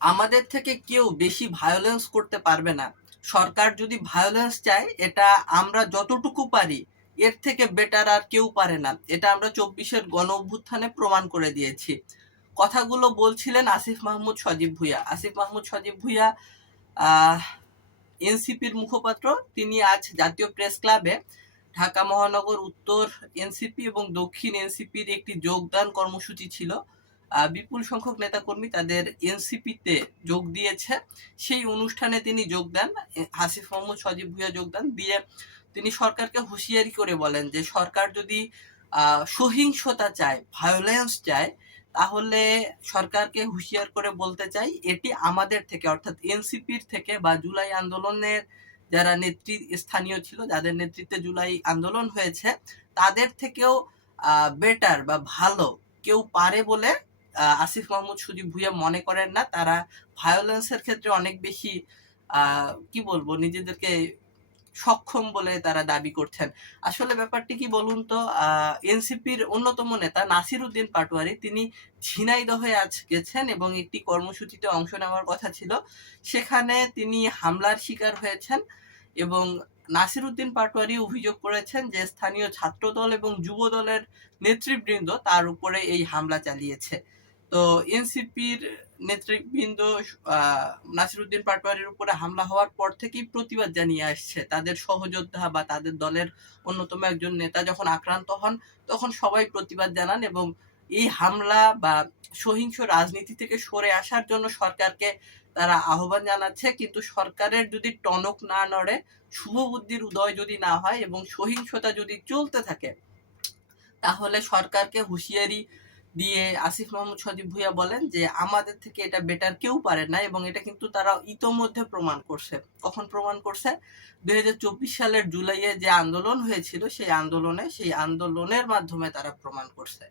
আমাদের থেকে কেউ বেশি ভায়োলেন্স করতে পারবে না। সরকার যদি ভায়োলেন্স চায়, এটা আমরা যতটুকু পারি এর থেকে বেটার আর কেউ পারে না। এটা আমরা 24-এর গণ অভ্যুত্থানে প্রমাণ করে দিয়েছি। কথাগুলো বলছিলেন আসিফ মাহমুদ সজীব ভুঁইয়া। আসিফ মাহমুদ সজীব ভুঁইয়া এনসিপির মুখপাত্র। তিনি আজ জাতীয় প্রেস ক্লাবে ঢাকা মহানগর উত্তর এনসিপি এবং দক্ষিণ এনসিপির একটি যোগদান কর্মসূচি ছিল। বিপুল সংখ্যক নেতাকর্মী তাদের এনসিপিতে যোগ দিয়েছে। সেই অনুষ্ঠানে তিনি যোগ দেন, আসিফ মাহমুদ সজীব ভুঁইয়া যোগদান দিয়ে তিনি সরকারকে হুঁশিয়ারি করে বলেন যে সরকার যদি সহিংসতা চায়, ভায়োলেন্স চায়, তাহলে সরকারকে হুঁশিয়ার করে বলতে চাই এটি আমাদের থেকে, অর্থাৎ এনসিপির থেকে বা জুলাই আন্দোলনের যারা স্থানীয় ছিল, যাদের নেতৃত্বে জুলাই আন্দোলন হয়েছে, তাদের থেকেও বেটার বা ভালো কেউ পারে বলে আসিফ মাহমুদ সজীব ভুঁইয়া মনে করেন না। তারা ভায়োলেন্সের ক্ষেত্রে অনেক বেশি কি বলবো, নিজেদেরকে সক্ষম বলে তারা দাবি করছেন। আসলে ব্যাপারটি কি বলুন তো, এনসিপির অন্যতম নেতা নাসির উদ্দিন পাটোয়ারি তিনি ঝিনাইদহে আজ গেছেন এবং একটি কর্মসূচিতে অংশ নেওয়ার কথা ছিল। সেখানে তিনি হামলার শিকার হয়েছেন এবং নাসির উদ্দিন পাটোয়ারি অভিযোগ করেছেন যে স্থানীয় ছাত্রদল এবং যুব দলের নেতৃবৃন্দ তার উপরে এই হামলা চালিয়েছে। তো এনসিপির নেতৃবৃন্দ নাসিরুদ্দিন পাটোয়ারির উপরে হামলা হওয়ার পর থেকেই প্রতিবাদ জানিয়ে আসছে। তাদের সহযোদ্ধা বা তাদের দলের অন্যতম একজন নেতা যখন আক্রান্ত হন, তখন সবাই প্রতিবাদ জানান এবং এই হামলা বা সহিংস রাজনীতি থেকে সরে আসার জন্য সরকারকে তারা আহ্বান জানাচ্ছে। কিন্তু সরকারের যদি টনক না নড়ে, শুভ বুদ্ধির উদয় যদি না হয় এবং সহিংসতা যদি চলতে থাকে, তাহলে সরকারকে হুঁশিয়ারি দিয়ে আসিফ মাহমুদ সজীব ভুঁইয়া বলেন যে আমাদের থেকে এটা বেটার কেউ পারে না। এবং এটা কিন্তু তারা ইতোমধ্যে প্রমাণ করছে। কখন প্রমাণ করছে? 2024 সালের জুলাইয়ে যে আন্দোলন হয়েছিল, সেই আন্দোলনের মাধ্যমে তারা প্রমাণ করছে।